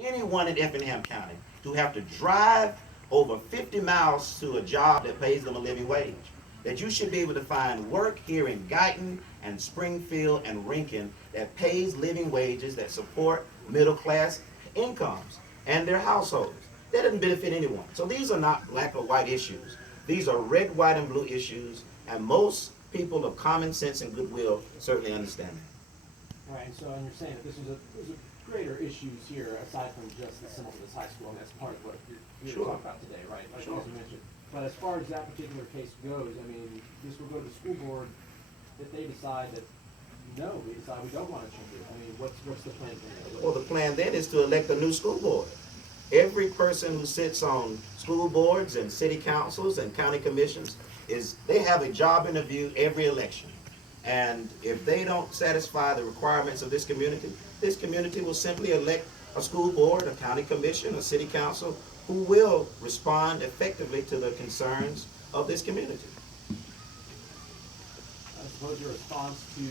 anyone in Effingham County to have to drive over 50 miles to a job that pays them a living wage. That you should be able to find work here in Guyton and Springfield and Rincon that pays living wages that support middle class incomes and their households. That doesn't benefit anyone. So these are not black or white issues. These are red, white, and blue issues, and most people of common sense and goodwill certainly understand that. Right, and so and you're saying that there's a greater issues here aside from just the symbol of this high school, and that's part of what you're Sure. talking about today, right? Like Sure. as you mentioned. But as far as that particular case goes, I mean, this will go to the school board if they decide that no, we decide we don't want to change it. I mean, what's the plan from there? Well, the plan then is to elect a new school board. Every person who sits on school boards and city councils and county commissions they have a job interview every election. And if they don't satisfy the requirements of this community will simply elect a school board, a county commission, a city council who will respond effectively to the concerns of this community. I suppose your response to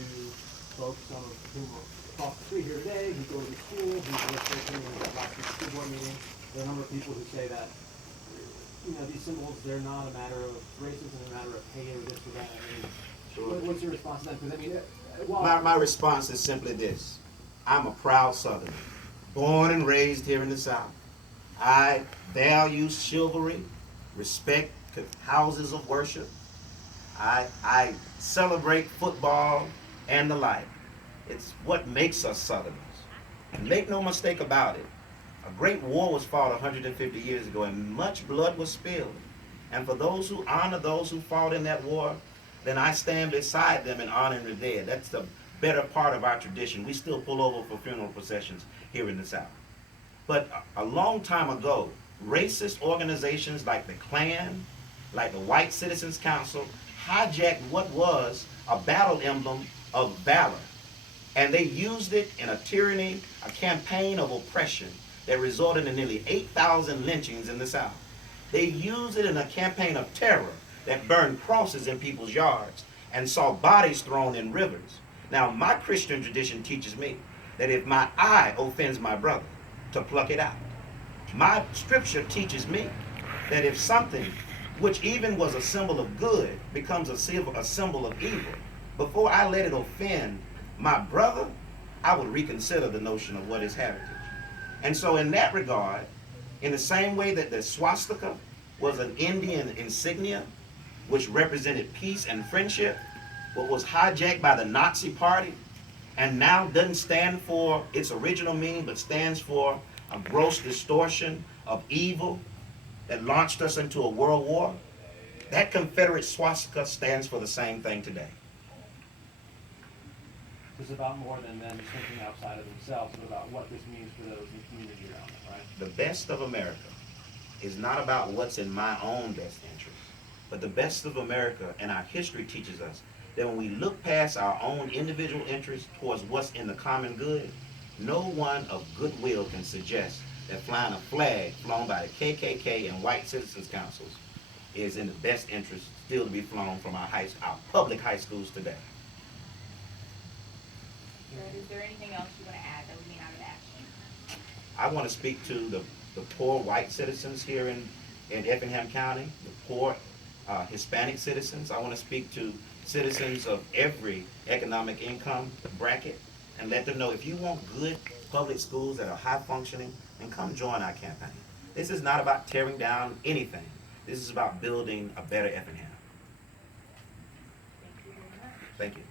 folks, some of whom are across the street here today, who go to the school, who listening to last week's school board meeting, there are a number of people who say that, you know, these symbols, they're not a matter of racism, they're a matter of pay or this or that. I mean, Sure. what's your response to that? Because I mean, My response is simply this. I'm a proud Southerner, born and raised here in the South. I value chivalry, respect houses of worship. I celebrate football and the like. It's what makes us Southerners. And make no mistake about it, a great war was fought 150 years ago and much blood was spilled. And for those who honor those who fought in that war, then I stand beside them in honoring the dead. That's the better part of our tradition. We still pull over for funeral processions here in the South. But a long time ago, racist organizations like the Klan, like the White Citizens Council, hijacked what was a battle emblem of valor. And they used it in a tyranny, a campaign of oppression that resulted in nearly 8,000 lynchings in the South. They used it in a campaign of terror that burned crosses in people's yards and saw bodies thrown in rivers. Now, my Christian tradition teaches me that if my eye offends my brother, to pluck it out. My scripture teaches me that if something which even was a symbol of good becomes a symbol of evil, before I let it offend my brother, I would reconsider the notion of what is heritage. And so in that regard, in the same way that the swastika was an Indian insignia which represented peace and friendship, but was hijacked by the Nazi Party and now doesn't stand for its original meaning, but stands for a gross distortion of evil that launched us into a world war, that Confederate swastika stands for the same thing today. It's about more than them thinking outside of themselves, but about what this means for those in the community around them, right? The best of America is not about what's in my own best interest, but the best of America and our history teaches us that when we look past our own individual interests towards what's in the common good, no one of goodwill can suggest that flying a flag flown by the KKK and White Citizens Councils is in the best interest still to be flown from our public high schools today. Is there anything else you want to add that we may not have asked? I want to speak to the poor white citizens here in Effingham County, the poor Hispanic citizens. I want to speak to citizens of every economic income bracket and let them know if you want good public schools that are high functioning, then come join our campaign. This is not about tearing down anything. This is about building a better Effingham. Thank you very much. Thank you.